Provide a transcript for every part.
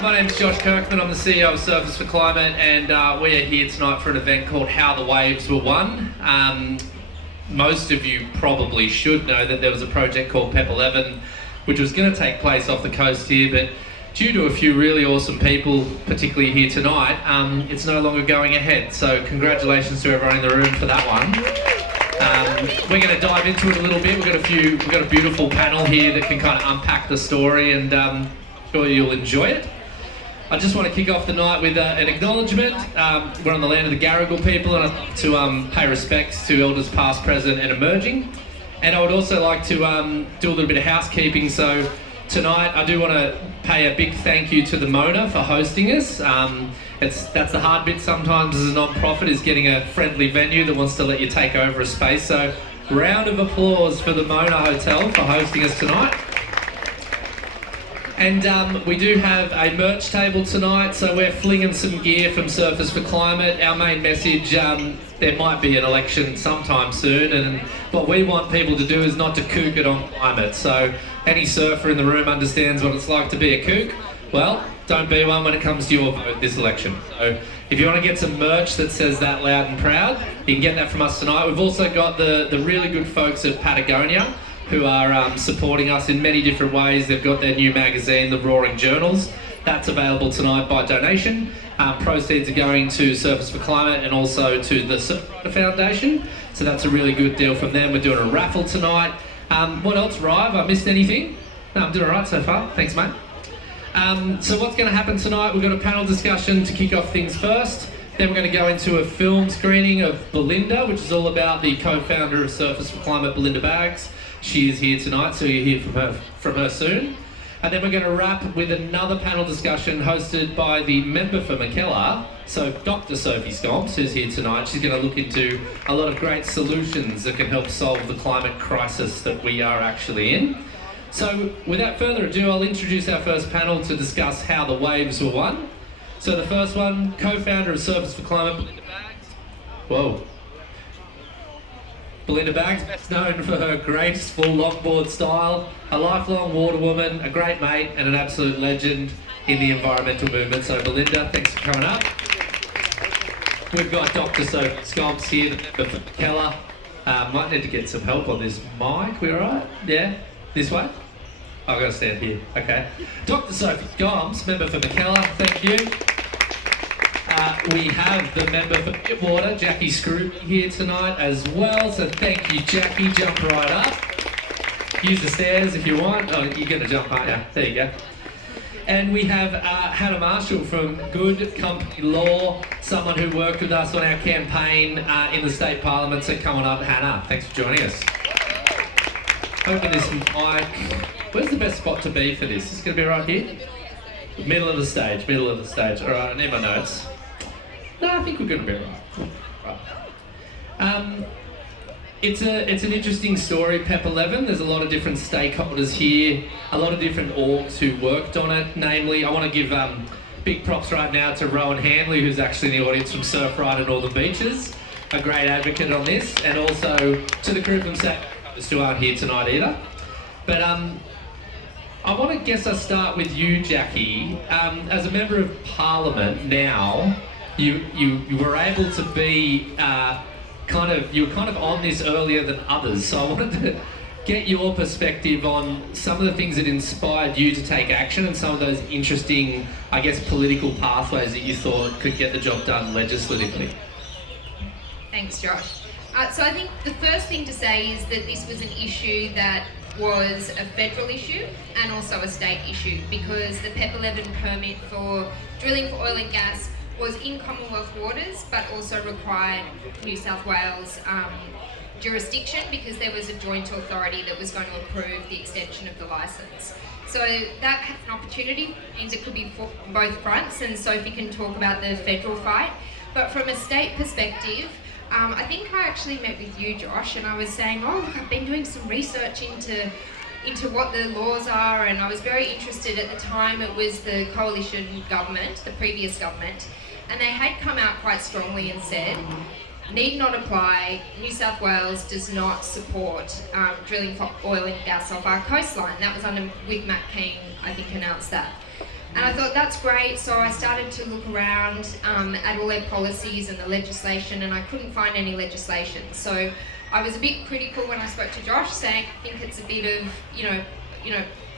My name's Josh Kirkman, I'm the CEO of Surface for Climate, and we are here tonight for an event called How the Waves Were Won. Most of you probably should know that there was a project called PEP 11 which was going to take place off the coast here, but due to a few really awesome people, particularly here tonight, it's no longer going ahead. So congratulations to everyone in the room for that one. We're going to dive into it a little bit. We've got a beautiful panel here that can kind of unpack the story, and I'm sure you'll enjoy it. I just want to kick off the night with an acknowledgement. We're on the land of the Garigal people, and I'd like to pay respects to elders past, present and emerging. And I would also like to do a little bit of housekeeping. So tonight I do want to pay a big thank you to the Mona for hosting us. That's the hard bit sometimes as a non-profit, is getting a friendly venue that wants to let you take over a space. So round of applause for the Mona Hotel for hosting us tonight. And we do have a merch table tonight, so we're flinging some gear from Surface for Climate. Our main message, there might be an election sometime soon, and what we want people to do is not to kook it on climate. So any surfer in the room understands what it's like to be a kook. Well, don't be one when it comes to your vote this election. So if you want to get some merch that says that loud and proud, you can get that from us tonight. We've also got the really good folks at Patagonia, who are supporting us in many different ways. They've got their new magazine, The Roaring Journals. That's available tonight by donation. Proceeds are going to Surface for Climate and also to the Surfrider Foundation. So that's a really good deal from them. We're doing a raffle tonight. What else, Rive? I missed anything? No, I'm doing all right so far. Thanks, mate. So what's going to happen tonight? We've got a panel discussion to kick off things first. Then we're going to go into a film screening of Belinda, which is all about the co-founder of Surface for Climate, Belinda Baggs. She is here tonight, so you'll hear from her soon. And then we're going to wrap with another panel discussion hosted by the member for Mackellar, so Dr Sophie Scamps, who's here tonight. She's going to look into a lot of great solutions that can help solve the climate crisis that we are actually in. So without further ado, I'll introduce our first panel to discuss how the waves were won. So the first one, co-founder of Surface for Climate, Belinda Baggs. Whoa. Belinda Baggs, best known for her graceful longboard style, a lifelong water woman, a great mate and an absolute legend in the environmental movement. So Belinda, thanks for coming up. We've got Dr Sophie Scamps here, the member for Mackellar. Might need to get some help on this mic, we alright? Yeah? This way? I've got to stand here, okay. Dr Sophie Scamps, member for Mackellar, thank you. We have the member for Water, Jacqui Scruby, here tonight as well. So thank you, Jacqui. Jump right up. Use the stairs if you want. Oh, you're going to jump, aren't you? There you go. And we have Hannah Marshall from Good Company Law, someone who worked with us on our campaign in the State Parliament. So come on up, Hannah. Thanks for joining us. Hoping this mic... Where's the best spot to be for this? Is it going to be right here? Middle of the stage. All right, I need my notes. No, I think we're going to be right. It's an interesting story, PEP 11. There's a lot of different stakeholders here, a lot of different orgs who worked on it. Namely, I want to give big props right now to Rowan Hanley, who's actually in the audience from Surfrider Northern Beaches, a great advocate on this, and also to the crew from Sat who aren't here tonight either. But I want to us start with you, Jacqui. As a member of Parliament now, you were able to be you were kind of on this earlier than others. So I wanted to get your perspective on some of the things that inspired you to take action and some of those interesting, I guess, political pathways that you thought could get the job done legislatively. Thanks, Josh. So I think the first thing to say is that this was an issue that was a federal issue and also a state issue, because the PEP 11 permit for drilling for oil and gas was in Commonwealth waters, but also required New South Wales jurisdiction, because there was a joint authority that was going to approve the extension of the licence. So that has an opportunity, means it could be for both fronts, and Sophie can talk about the federal fight. But from a state perspective, I think I actually met with you, Josh, and I was saying, I've been doing some research into what the laws are, and I was very interested. At the time, it was the coalition government, the previous government, and they had come out quite strongly and said, need not apply, New South Wales does not support drilling for oil and gas off our coastline. That was with Matt Keane, I think, announced that. And I thought, that's great. So I started to look around at all their policies and the legislation, and I couldn't find any legislation. So I was a bit critical when I spoke to Josh, saying I think it's a bit of,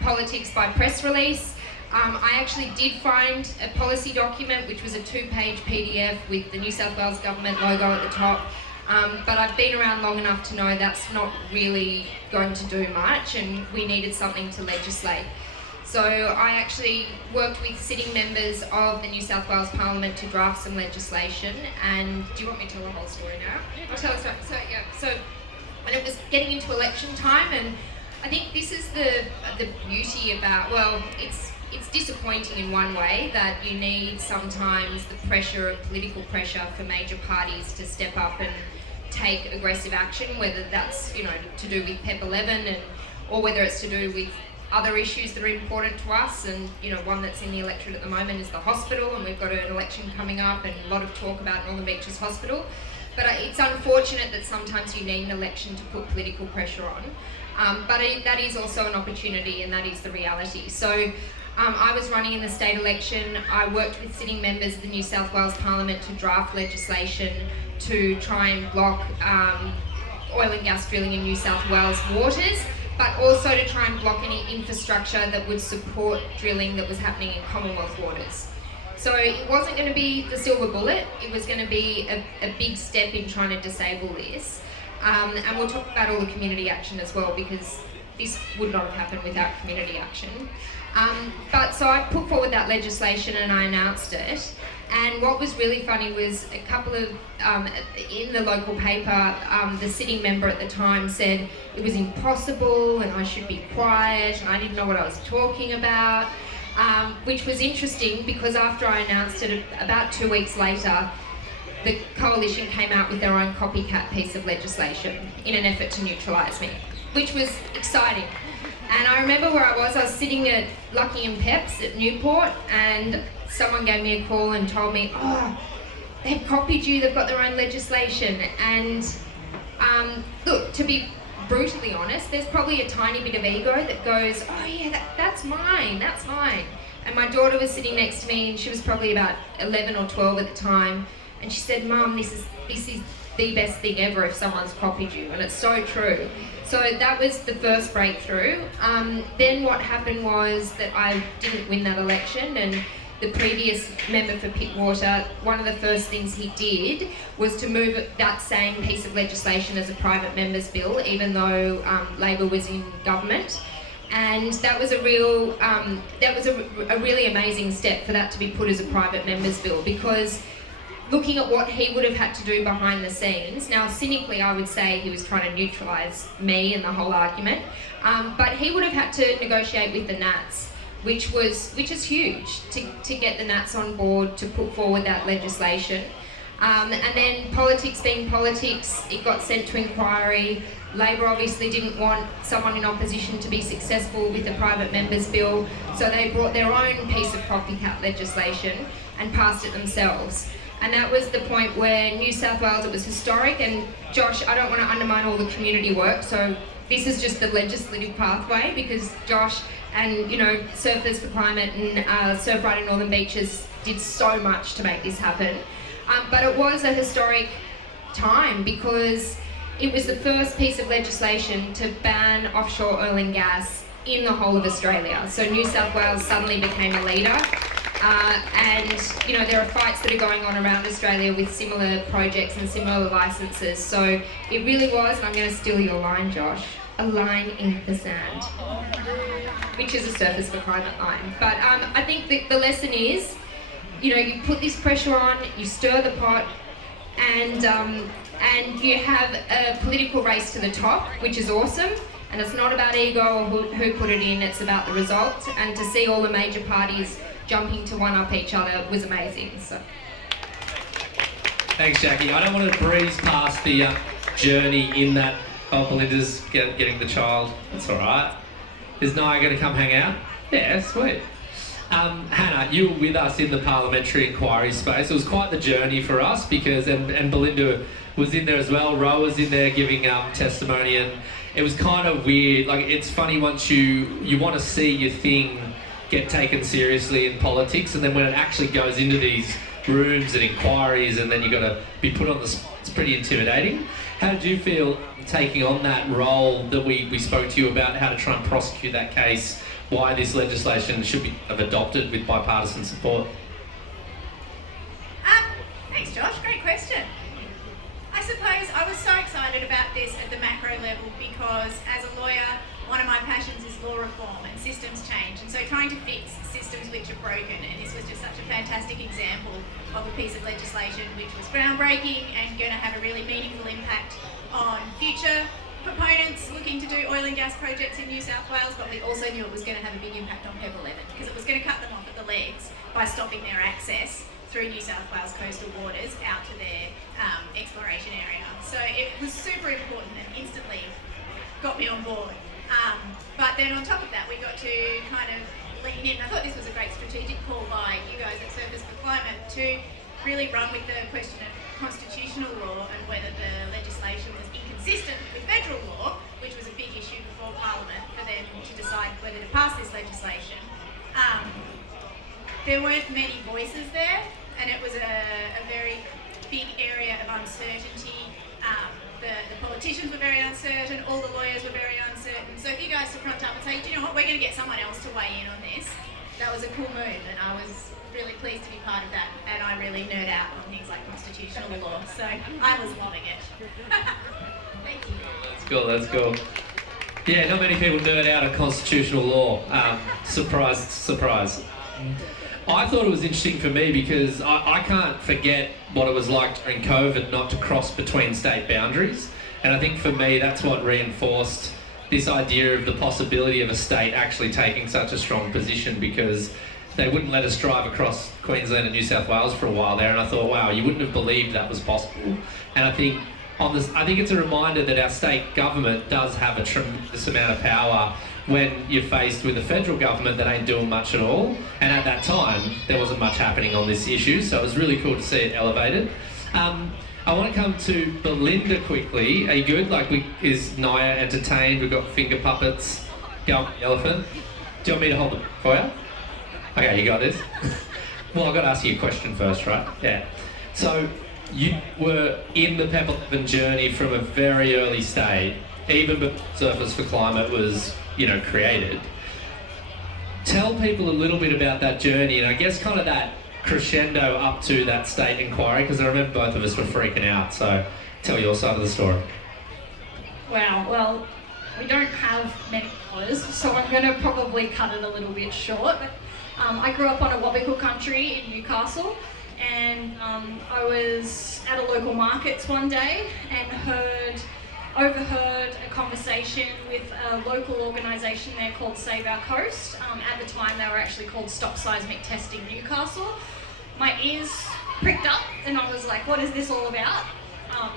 politics by press release. I actually did find a policy document, which was a 2-page PDF with the New South Wales government logo at the top. But I've been around long enough to know that's not really going to do much, and we needed something to legislate. So I actually worked with sitting members of the New South Wales Parliament to draft some legislation. And do you want me to tell the whole story now? I'll tell the story. So when it was getting into election time, and I think this is the beauty about, well, it's disappointing in one way that you need sometimes the pressure of political pressure for major parties to step up and take aggressive action, whether that's to do with PEP 11 or whether it's to do with other issues that are important to us. And one that's in the electorate at the moment is the hospital, and we've got an election coming up and a lot of talk about Northern Beaches Hospital. But it's unfortunate that sometimes you need an election to put political pressure on. But that is also an opportunity, and that is the reality. So I was running in the state election. I worked with sitting members of the New South Wales Parliament to draft legislation to try and block oil and gas drilling in New South Wales waters, but also to try and block any infrastructure that would support drilling that was happening in Commonwealth waters. So it wasn't going to be the silver bullet, it was going to be a big step in trying to disable this. And we'll talk about all the community action as well, because this would not have happened without community action. But so I put forward that legislation and I announced it. And what was really funny was a couple of, in the local paper, the sitting member at the time said it was impossible and I should be quiet and I didn't know what I was talking about, which was interesting because after I announced it, about 2 weeks later, the coalition came out with their own copycat piece of legislation in an effort to neutralise me, which was exciting. And I remember where I was sitting at Lucky and Pep's at Newport, and someone gave me a call and told me, oh, they've copied you, they've got their own legislation. And look, to be brutally honest, there's probably a tiny bit of ego that goes, oh yeah, that's mine. And my daughter was sitting next to me, and she was probably about 11 or 12 at the time, and she said, Mum, this is the best thing ever if someone's copied you, and it's so true. So that was the first breakthrough. Then what happened was that I didn't win that election, and the previous member for Pittwater, one of the first things he did was to move that same piece of legislation as a private member's bill, even though Labor was in government. And that was a really amazing step for that to be put as a private member's bill, because looking at what he would have had to do behind the scenes, now cynically I would say he was trying to neutralise me and the whole argument, but he would have had to negotiate with the Nats, which is huge, to get the Nats on board to put forward that legislation. And then politics being politics, it got sent to inquiry. Labor obviously didn't want someone in opposition to be successful with a private member's bill, so they brought their own piece of copycat legislation and passed it themselves. And that was the point where New South Wales, it was historic. And Josh, I don't want to undermine all the community work, so this is just the legislative pathway, because Josh and Surfers for Climate and Surf Right in Northern Beaches did so much to make this happen. But it was a historic time because it was the first piece of legislation to ban offshore oil and gas in the whole of Australia. So New South Wales suddenly became a leader. And there are fights that are going on around Australia with similar projects and similar licenses. So it really was, and I'm going to steal your line, Josh, a line in the sand, which is a Surfers for Climate line. But I think the lesson is, you put this pressure on, you stir the pot, and you have a political race to the top, which is awesome. And it's not about ego or who put it in, it's about the result. And to see all the major parties jumping to one-up each other was amazing. So. Thanks, Jacqui. I don't want to breeze past the journey in that, Belinda's getting the child. That's all right. Is Naya going to come hang out? Yeah, sweet. Hannah, you were with us in the parliamentary inquiry space. It was quite the journey for us because, and Belinda was in there as well. Ro was in there giving testimony, and it was kind of weird. Like, it's funny once you want to see your thing get taken seriously in politics, and then when it actually goes into these rooms and inquiries and then you've got to be put on the spot, it's pretty intimidating. How did you feel taking on that role that we spoke to you about, how to try and prosecute that case, why this legislation should be adopted with bipartisan support? Thanks, Josh. Great question. I suppose I was so excited about this at the macro level because as a lawyer, one of my passions is law reform and systems change, and so trying to fix systems which are broken, and this was just such a fantastic example of a piece of legislation which was groundbreaking and going to have a really meaningful impact on future proponents looking to do oil and gas projects in New South Wales, but we also knew it was going to have a big impact on Pebble Eleven because it was going to cut them off at the legs by stopping their access through New South Wales coastal waters out to their exploration area. So it was super important and instantly got me on board. But then on top of that, we got to kind of lean in. I thought this was a great strategic call by you guys at Surfers for Climate to really run with the question of constitutional law and whether the legislation was inconsistent with federal law, which was a big issue before Parliament for them to decide whether to pass this legislation. There weren't many voices there, and it was a very big area of uncertainty. The politicians were very uncertain, all the lawyers were very uncertain. So if you guys to front up and say, do you know what, we're going to get someone else to weigh in on this, that was a cool move, and I was really pleased to be part of that, and I really nerd out on things like constitutional law, so I was loving it. Thank you. That's cool, that's cool. Yeah, not many people nerd out on constitutional law. Surprise, surprise. I thought it was interesting for me because I can't forget what it was like during COVID not to cross between state boundaries. And I think for me, that's what reinforced this idea of the possibility of a state actually taking such a strong position, because they wouldn't let us drive across Queensland and New South Wales for a while there. And I thought, wow, you wouldn't have believed that was possible. And I think it's a reminder that our state government does have a tremendous amount of power when you're faced with a federal government that ain't doing much at all. And at that time, there wasn't much happening on this issue, so it was really cool to see it elevated. I want to come to Belinda quickly. Are you good? Is Naya entertained? We've got finger puppets. Go on, the elephant. Do you want me to hold it for you? Okay, you got this. Well, I've got to ask you a question first, right? Yeah. So, you were in the Pebble Eleven journey from a very early stage, even before Surfers for Climate was, created. Tell people a little bit about that journey, and I guess kind of that crescendo up to that state inquiry, because I remember both of us were freaking out, so tell your side of the story. Wow, well, we don't have many hours, so I'm going to probably cut it a little bit short. I grew up on a Wabakal country in Newcastle, and I was at a local markets one day and overheard a conversation with a local organisation there called Save Our Coast. At the time, they were actually called Stop Seismic Testing Newcastle. My ears pricked up, and I was like, what is this all about?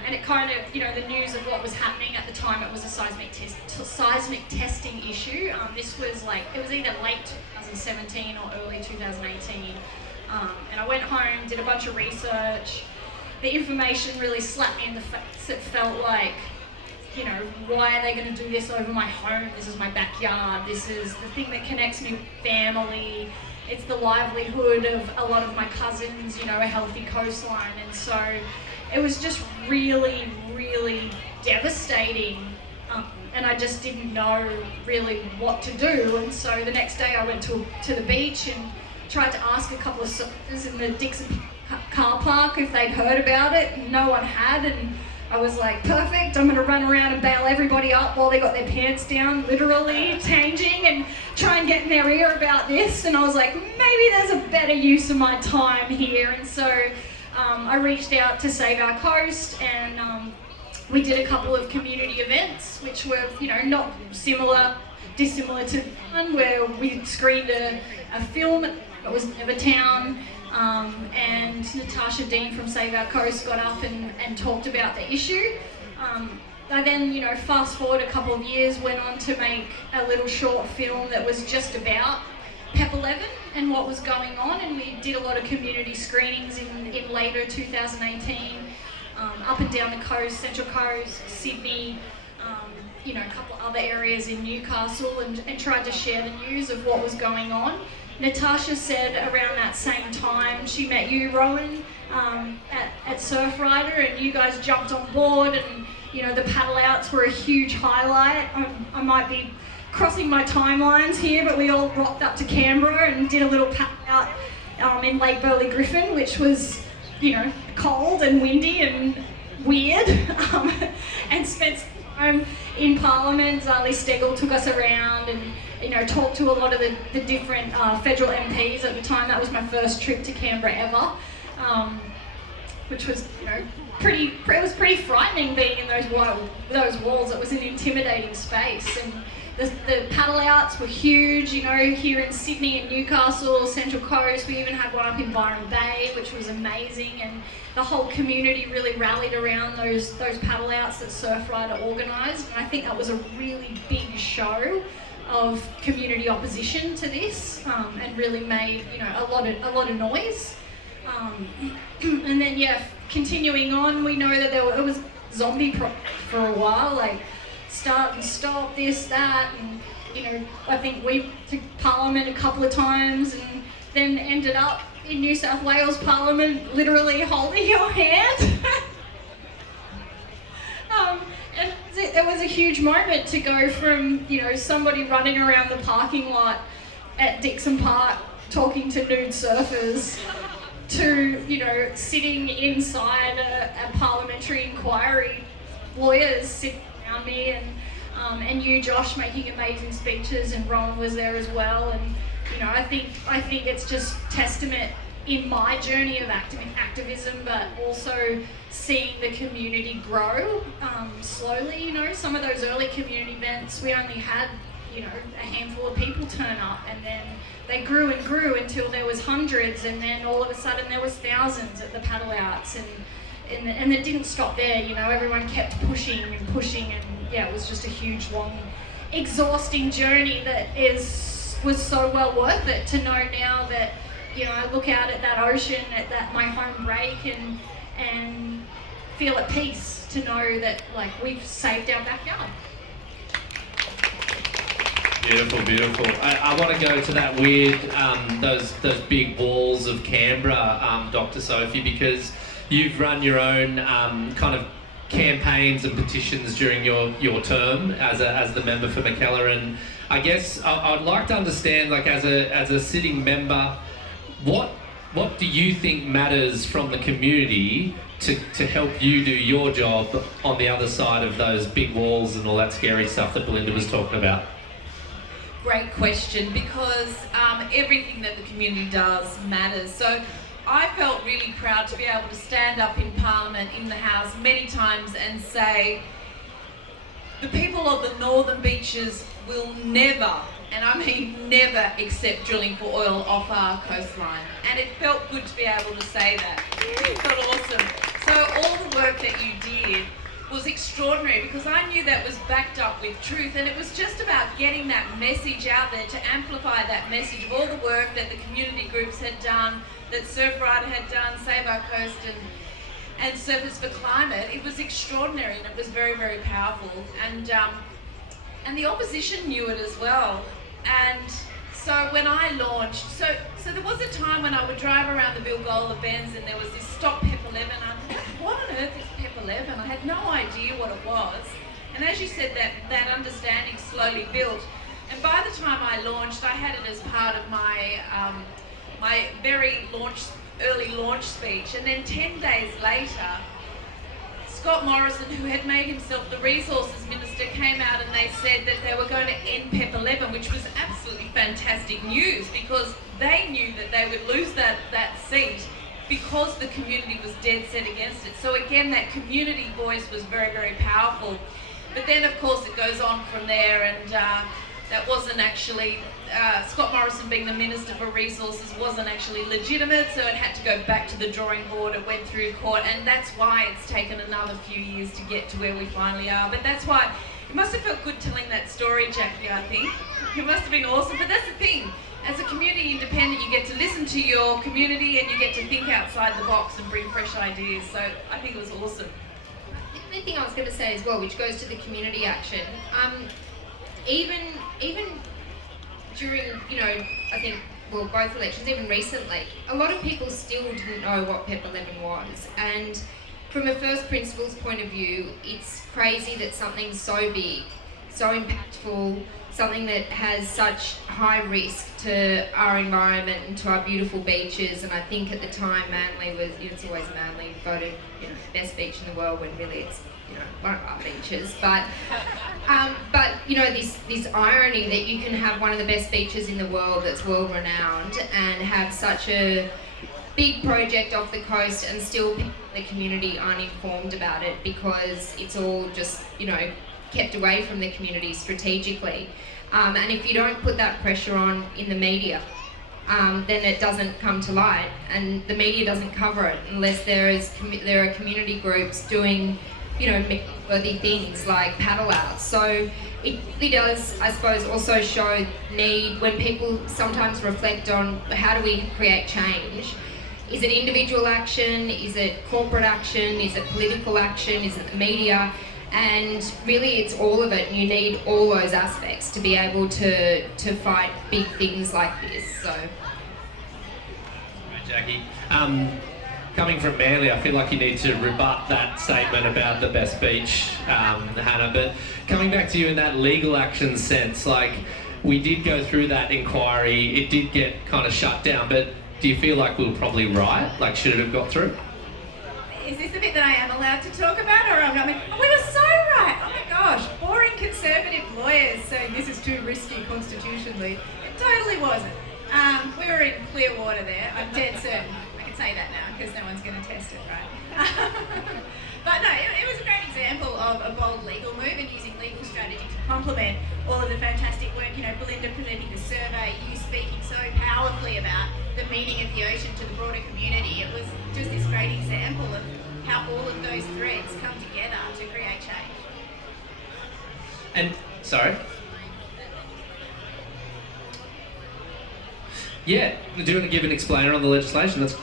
And it kind of, the news of what was happening at the time, it was a seismic testing issue. This was it was either late 2017 or early 2018. And I went home, did a bunch of research. The information really slapped me in the face. It felt like, why are they going to do this over my home? This is my backyard. This is the thing that connects me with family. It's the livelihood of a lot of my cousins, a healthy coastline. And so it was just really, really devastating. And I just didn't know really what to do. And so the next day I went to the beach and tried to ask a couple of surfers in the Dixon car park if they'd heard about it. And no one had. And I was like, perfect, I'm going to run around and bail everybody up while they got their pants down, literally changing, and try and get in their ear about this. And I was like, maybe there's a better use of my time here. And so I reached out to Save Our Coast, and we did a couple of community events, which were, not dissimilar to one where we screened a film. It was Nevertown. And Natasha Dean from Save Our Coast got up and talked about the issue. I then, fast forward a couple of years, went on to make a little short film that was just about Pebble Eleven and what was going on, and we did a lot of community screenings in later 2018, up and down the coast, Central Coast, Sydney, a couple other areas in Newcastle and tried to share the news of what was going on. Natasha said around that same time she met you, Rowan, at Surfrider, and you guys jumped on board, and the paddle outs were a huge highlight. I might be crossing my timelines here, but we all rocked up to Canberra and did a little paddle out in Lake Burley Griffin, which was cold and windy and weird, and spent some time in Parliament. Lee Steggall took us around and talked to a lot of the different federal MPs at the time. That was my first trip to Canberra ever, which was it was pretty frightening being in those walls. It was an intimidating space, and the paddle outs were huge. Here in Sydney and Newcastle, Central Coast, we even had one up in Byron Bay, which was amazing, and the whole community really rallied around those paddle outs that Surfrider organised, and I think that was a really big show of community opposition to this, and really made a lot of noise. And then continuing on, we know that it was zombie for a while, like start and stop, this, that, and I think we took Parliament a couple of times, and then ended up in New South Wales Parliament literally holding your hand. And it was a huge moment to go from somebody running around the parking lot at Dixon Park talking to nude surfers to sitting inside a parliamentary inquiry, lawyers sitting around me, and you, Josh, making amazing speeches, and Rowan was there as well. And I think it's just testament in my journey of activism, but also seeing the community grow slowly. Some of those early community events, we only had a handful of people turn up, and then they grew and grew until there was hundreds, and then all of a sudden there was thousands at the paddle outs, and it didn't stop there. Everyone kept pushing and pushing, and it was just a huge, long, exhausting journey that was so well worth it to know now that I look out at that ocean, at my home break, and feel at peace to know that we've saved our backyard. Beautiful, beautiful. I want to go to that weird, those big walls of Canberra, Dr. Sophie, because you've run your own kind of campaigns and petitions during your term as the member for Mackellar, and I guess I'd like to understand, as a sitting member, what do you think matters from the community to help you do your job on the other side of those big walls and all that scary stuff that Belinda was talking about? Great question, because everything that the community does matters. So I felt really proud to be able to stand up in Parliament, in the House, many times and say, the people of the northern beaches will never, and I mean never, accept drilling for oil off our coastline. And it felt good to be able to say that. It felt awesome. So all the work that you did was extraordinary, because I knew that was backed up with truth, and it was just about getting that message out there, to amplify that message of all the work that the community groups had done, that Surfrider had done, Save Our Coast, and Surfers for Climate. It was extraordinary, and it was very, very powerful, and the opposition knew it as well. And so when I launched, so there was a time when I would drive around the Bilgola Bends, and there was this Stop Pep 11. I thought, what on earth is Pep 11? I had no idea what it was. And as you said, that understanding slowly built. And by the time I launched, I had it as part of my my very early launch speech. And then 10 days later, Scott Morrison, who had made himself the Resources Minister, came out and they said that they were going to end PEP 11, which was absolutely fantastic news, because they knew that they would lose that seat because the community was dead set against it. So again, that community voice was very, very powerful. But then, of course, it goes on from there, and that wasn't actually, Scott Morrison being the Minister for Resources wasn't actually legitimate, so it had to go back to the drawing board. It went through court, and that's why it's taken another few years to get to where we finally are. But that's why it must have felt good telling that story, Jacqui, I think. It must have been awesome. But that's the thing. As a community independent, you get to listen to your community, and you get to think outside the box and bring fresh ideas. So I think it was awesome. only thing I was going to say as well, which goes to the community action, even during, I think, well, both elections, even recently, a lot of people still didn't know what PEP 11 was. And from a first principles point of view, it's crazy that something so big, so impactful, something that has such high risk to our environment and to our beautiful beaches. And I think at the time Manly was, it's always Manly voted, best beach in the world, when really it's, one of our beaches. But this irony that you can have one of the best beaches in the world that's world renowned and have such a big project off the coast and still people in the community aren't informed about it because it's all just, kept away from the community strategically. And if you don't put that pressure on in the media, then it doesn't come to light, and the media doesn't cover it unless there are community groups doing, worthy things like paddle outs. So it really does, I suppose, also show need when people sometimes reflect on how do we create change. Is it individual action? Is it corporate action? Is it political action? Is it the media? And really it's all of it, and you need all those aspects to be able to fight big things like this. So. Right, Jacqui. Coming from Manly, I feel like you need to rebut that statement about the best beach, Hannah. But coming back to you in that legal action sense, like, we did go through that inquiry, it did get kind of shut down, but do you feel like we were probably right? Like, should it have got through? Is this the bit that I am allowed to talk about, or I'm not? We were so right. Oh my gosh, boring conservative lawyers saying this is too risky constitutionally. It totally wasn't. We were in clear water there. I'm dead certain. I can say that now because no one's going to test it, right? But no, it was a great example of a bold legal move and using legal strategy to complement all of the fantastic work. Belinda presenting the survey, you speaking so powerfully about the meaning of the ocean to the broader community. It was just this great example of how all of those threads come together to create change. And, sorry? Yeah, do you want to give an explainer on the legislation? So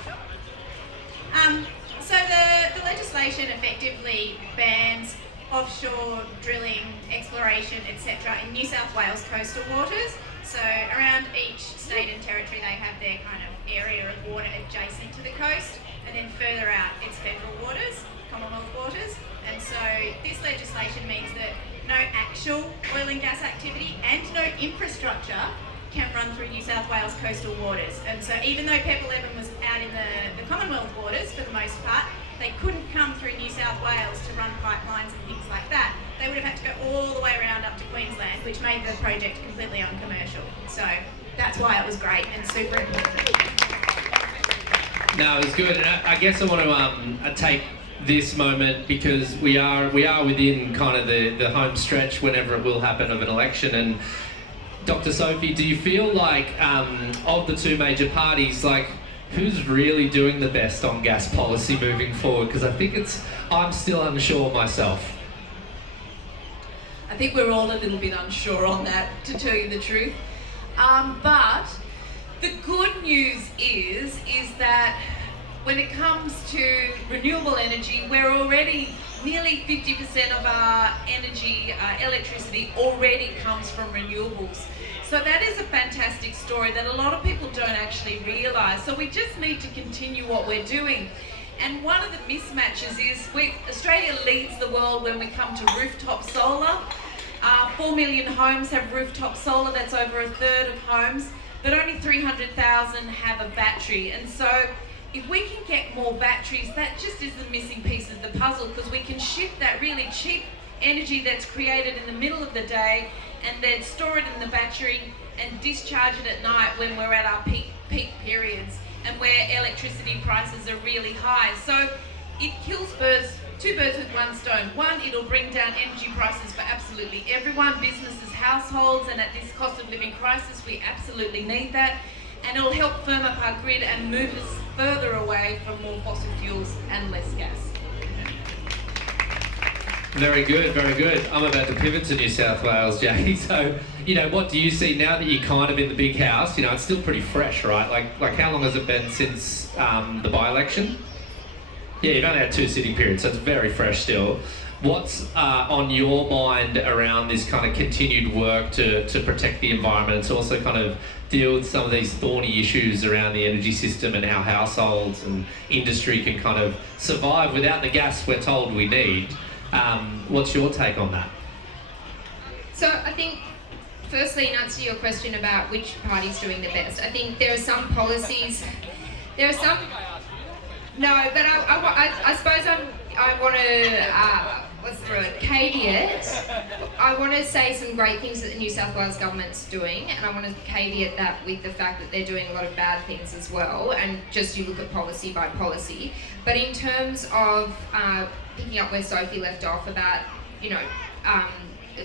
the legislation effectively bans offshore drilling, exploration, etc. in New South Wales coastal waters. So around each state and territory they have their kind of area of water adjacent to the coast, and then further out it's federal waters, Commonwealth waters. And so this legislation means that no actual oil and gas activity and no infrastructure can run through New South Wales coastal waters. And so even though PEP 11 was out in the Commonwealth waters for the most part, they couldn't come through New South Wales to run pipelines and things like that. They would have had to go all the way around up to Queensland, which made the project completely uncommercial. So that's why it was great and super important. No, it was good. And I guess I want to take this moment because we are within kind of the home stretch whenever it will happen of an election. And Dr. Sophie, do you feel like of the two major parties, like, who's really doing the best on gas policy moving forward? Because I think I'm still unsure myself. I think we're all a little bit unsure on that, to tell you the truth. But the good news is that when it comes to renewable energy, we're already nearly 50% of our energy, electricity already comes from renewables. So that is a fantastic story that a lot of people don't actually realise. So we just need to continue what we're doing. And one of the mismatches is Australia leads the world when we come to rooftop solar. 4 million homes have rooftop solar, that's over a third of homes, but only 300,000 have a battery. And so if we can get more batteries, that just is the missing piece of the puzzle, because we can shift that really cheap energy that's created in the middle of the day and then store it in the battery and discharge it at night when we're at our peak periods and where electricity prices are really high. So it kills two birds with one stone. One, it'll bring down energy prices for absolutely everyone, businesses, households, and at this cost of living crisis, we absolutely need that. And it'll help firm up our grid and move us further away from more fossil fuels and less gas. Very good, very good. I'm about to pivot to New South Wales, Jacqui. So, what do you see now that you're kind of in the big house? It's still pretty fresh, right? Like how long has it been since the by-election? Yeah, you've only had 2 sitting periods, so it's very fresh still. What's on your mind around this kind of continued work to protect the environment? It's also kind of deal with some of these thorny issues around the energy system and how households and industry can kind of survive without the gas we're told we need. What's your take on that? So I think, firstly, in answer to your question about which party's doing the best, I think there are some policies, there are some... No, but I suppose I want to, what's the word, caveat. I want to say some great things that the New South Wales government's doing, and I want to caveat that with the fact that they're doing a lot of bad things as well, and just you look at policy by policy. But in terms of picking up where Sophie left off about, you know,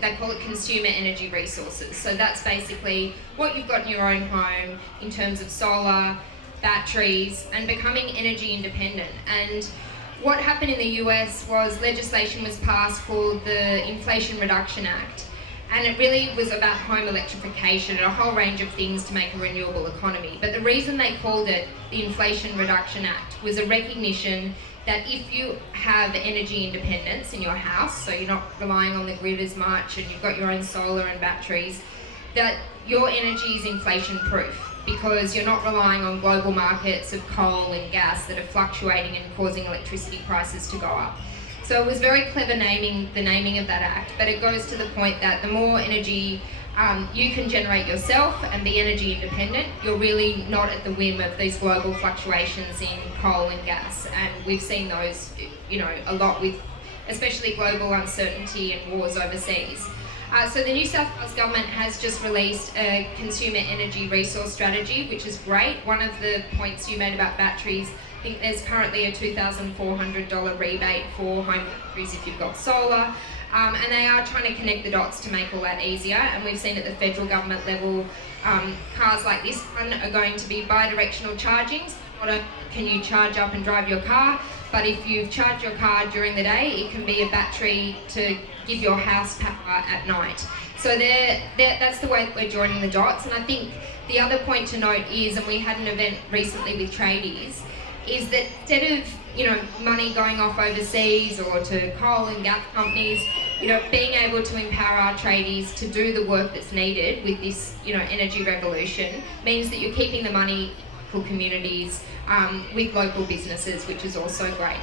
they call it consumer energy resources. So that's basically what you've got in your own home in terms of solar, batteries, and becoming energy independent. And what happened in the US was legislation was passed called the Inflation Reduction Act, and it really was about home electrification and a whole range of things to make a renewable economy. But the reason they called it the Inflation Reduction Act was a recognition that if you have energy independence in your house, so you're not relying on the grid as much and you've got your own solar and batteries, that your energy is inflation proof, because you're not relying on global markets of coal and gas that are fluctuating and causing electricity prices to go up. So it was very clever the naming of that act, but it goes to the point that the more energy you can generate yourself and be energy independent, you're really not at the whim of these global fluctuations in coal and gas. And we've seen those, you know, a lot with especially global uncertainty and wars overseas. So the New South Wales government has just released a consumer energy resource strategy, which is great. One of the points you made about batteries, I think there's currently a $2,400 rebate for home batteries if you've got solar. And they are trying to connect the dots to make all that easier. And we've seen at the federal government level, cars like this one are going to be bi-directional charging. So not only can you charge up and drive your car, but if you charge your car during the day, it can be a battery to give your house power at night. So that's the way that we're joining the dots. And I think the other point to note is, and we had an event recently with tradies, is that instead of, you know, money going off overseas or to coal and gas companies, you know, being able to empower our tradies to do the work that's needed with this, you know, energy revolution means that you're keeping the money in local communities with local businesses, which is also great.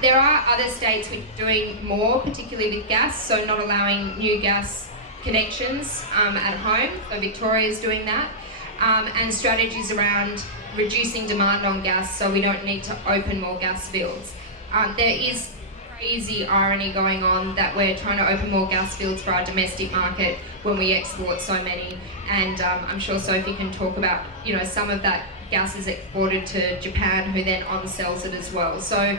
There are other states which are doing more, particularly with gas, so not allowing new gas connections at home. So Victoria's doing that, and strategies around reducing demand on gas so we don't need to open more gas fields. There is crazy irony going on that we're trying to open more gas fields for our domestic market when we export so many, and I'm sure Sophie can talk about, you know, some of that gas is exported to Japan, who then on-sells it as well. So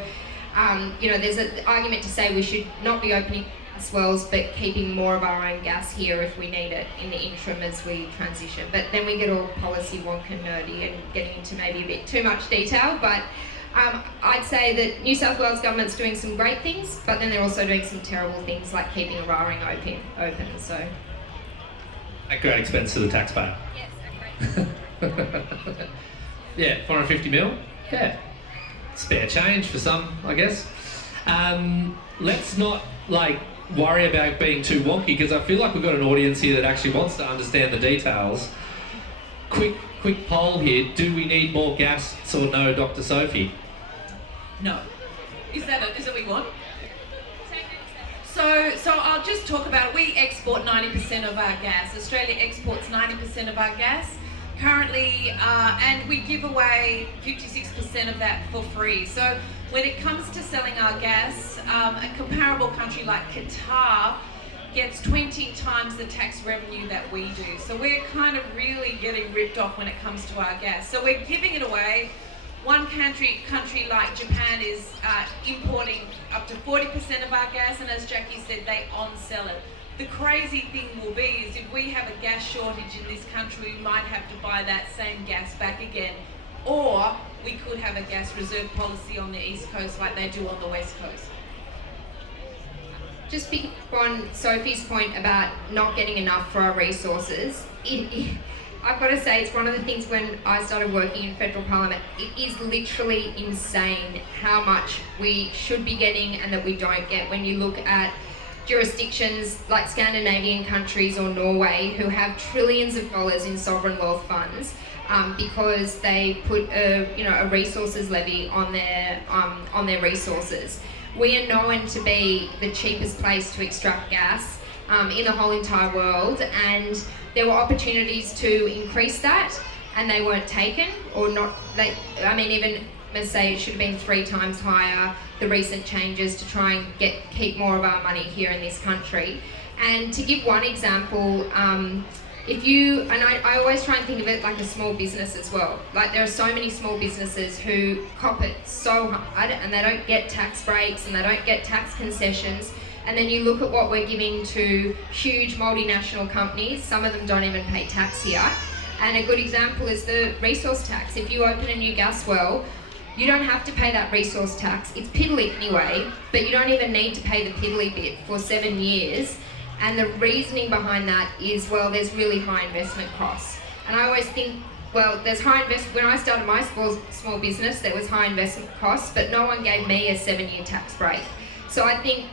you know, there's an argument to say we should not be opening gas wells, but keeping more of our own gas here if we need it in the interim as we transition. But then we get all policy wonk and nerdy and getting into maybe a bit too much detail. But I'd say that New South Wales government's doing some great things, but then they're also doing some terrible things like keeping Eraring open. So at great expense to the taxpayer. yes, great. Yeah, 450 mil. Yeah. Spare change for some, I guess. Let's not worry about being too wonky, because I feel like we've got an audience here that actually wants to understand the details. Quick poll here: do we need more gas or no, Dr. Sophie? No. Is that what we want? So I'll just talk about it. We export 90% of our gas. Australia exports 90% of our gas currently, and we give away 56% of that for free. So when it comes to selling our gas, a comparable country like Qatar gets 20 times the tax revenue that we do. So we're kind of really getting ripped off when it comes to our gas. So we're giving it away. One country like Japan is importing up to 40% of our gas, and as Jacqui said, they on-sell it. The crazy thing will be is if we have a gas shortage in this country, we might have to buy that same gas back again. Or we could have a gas reserve policy on the East Coast like they do on the West Coast. Just picking up on Sophie's point about not getting enough for our resources, I've got to say, it's one of the things when I started working in federal parliament, it is literally insane how much we should be getting and that we don't get when you look at jurisdictions like Scandinavian countries or Norway who have trillions of dollars in sovereign wealth funds because they put a resources levy on their resources. We are known to be the cheapest place to extract gas in the whole entire world, and there were opportunities to increase that and they weren't taken, or not. Even let's say it should have been 3 times higher, the recent changes to try and keep more of our money here in this country. And to give one example, I always try and think of it like a small business as well. Like, there are so many small businesses who cop it so hard and they don't get tax breaks and they don't get tax concessions. And then you look at what we're giving to huge multinational companies. Some of them don't even pay tax here. And a good example is the resource tax. If you open a new gas well, you don't have to pay that resource tax. It's piddly anyway, but you don't even need to pay the piddly bit for 7 years. And the reasoning behind that is, well, there's really high investment costs. And I always think, well, there's when I started my small business, there was high investment costs, but no one gave me a 7-year tax break. So I think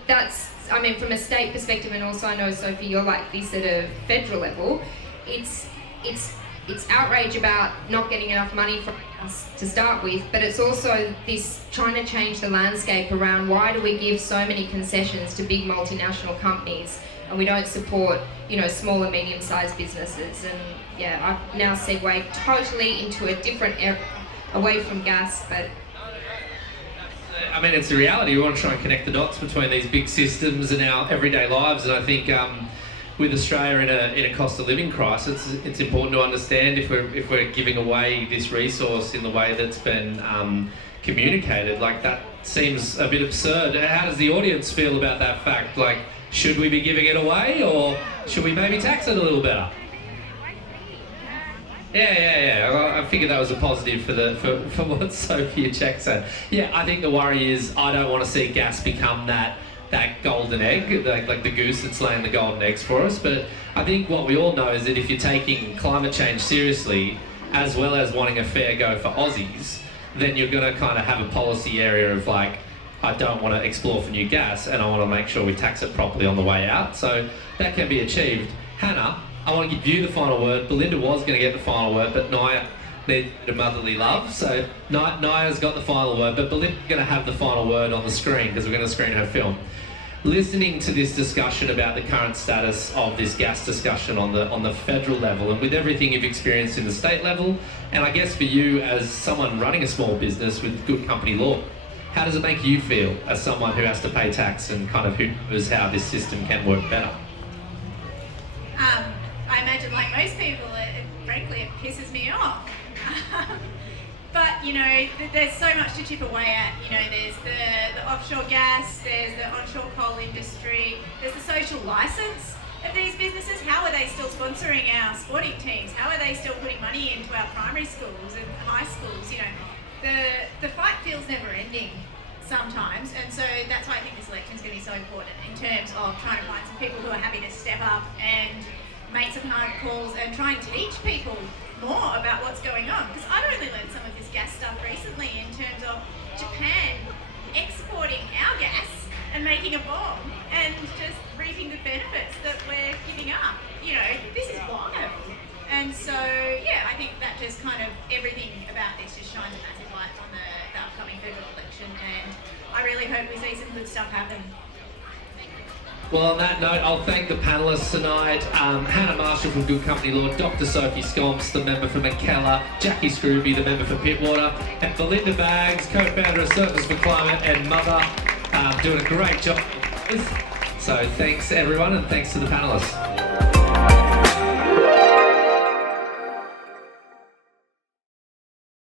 from a state perspective, and also I know, Sophie, you're like this at a federal level, it's outrage about not getting enough money from us to start with, but it's also this trying to change the landscape around why do we give so many concessions to big multinational companies and we don't support, small and medium-sized businesses. And yeah, I've now segued totally into a different area, away from gas, but it's the reality. We want to try and connect the dots between these big systems and our everyday lives, and I think with Australia in a cost of living crisis, it's important to understand if we're giving away this resource in the way that's been communicated. Like, that seems a bit absurd. How does the audience feel about that fact? Like, should we be giving it away, or should we maybe tax it a little better? Yeah. I figured that was a positive for what Sophie and Jack said. Yeah, I think the worry is I don't want to see gas become that golden egg, like the goose that's laying the golden eggs for us. But I think what we all know is that if you're taking climate change seriously, as well as wanting a fair go for Aussies, then you're going to kind of have a policy area of like, I don't want to explore for new gas and I want to make sure we tax it properly on the way out. So that can be achieved. Hannah, I want to give you the final word. Belinda was going to get the final word, but Naya needed a motherly love. So Naya's got the final word, but Belinda's going to have the final word on the screen because we're going to screen her film. Listening to this discussion about the current status of this gas discussion on the federal level, and with everything you've experienced in the state level, and I guess for you as someone running a small business with good company law, how does it make you feel as someone who has to pay tax and kind of who knows how this system can work better? I imagine, like most people, frankly, it pisses me off. But, there's so much to chip away at. There's the offshore gas, there's the onshore coal industry, there's the social license of these businesses. How are they still sponsoring our sporting teams? How are they still putting money into our primary schools and high schools? The fight feels never ending sometimes, and so that's why I think this election is going to be so important in terms of trying to find some people who are happy to step up and make some hard calls and try and teach people more about what's going on. Because I've only learned some of this gas stuff recently in terms of Japan exporting our gas and making a bomb and just reaping the benefits that we're giving up. This is wild. And so, yeah, I think that just kind of everything about this just shines a massive light on the upcoming federal election, and I really hope we see some good stuff happen. Well, on that note, I'll thank the panellists tonight. Hannah Marshall from Good Company Law, Dr Sophie Scamps, the member for Mackellar, Jacqui Scruby, the member for Pittwater, and Belinda Baggs, co-founder of Surfers for Climate and mother, doing a great job. So thanks everyone, and thanks to the panellists.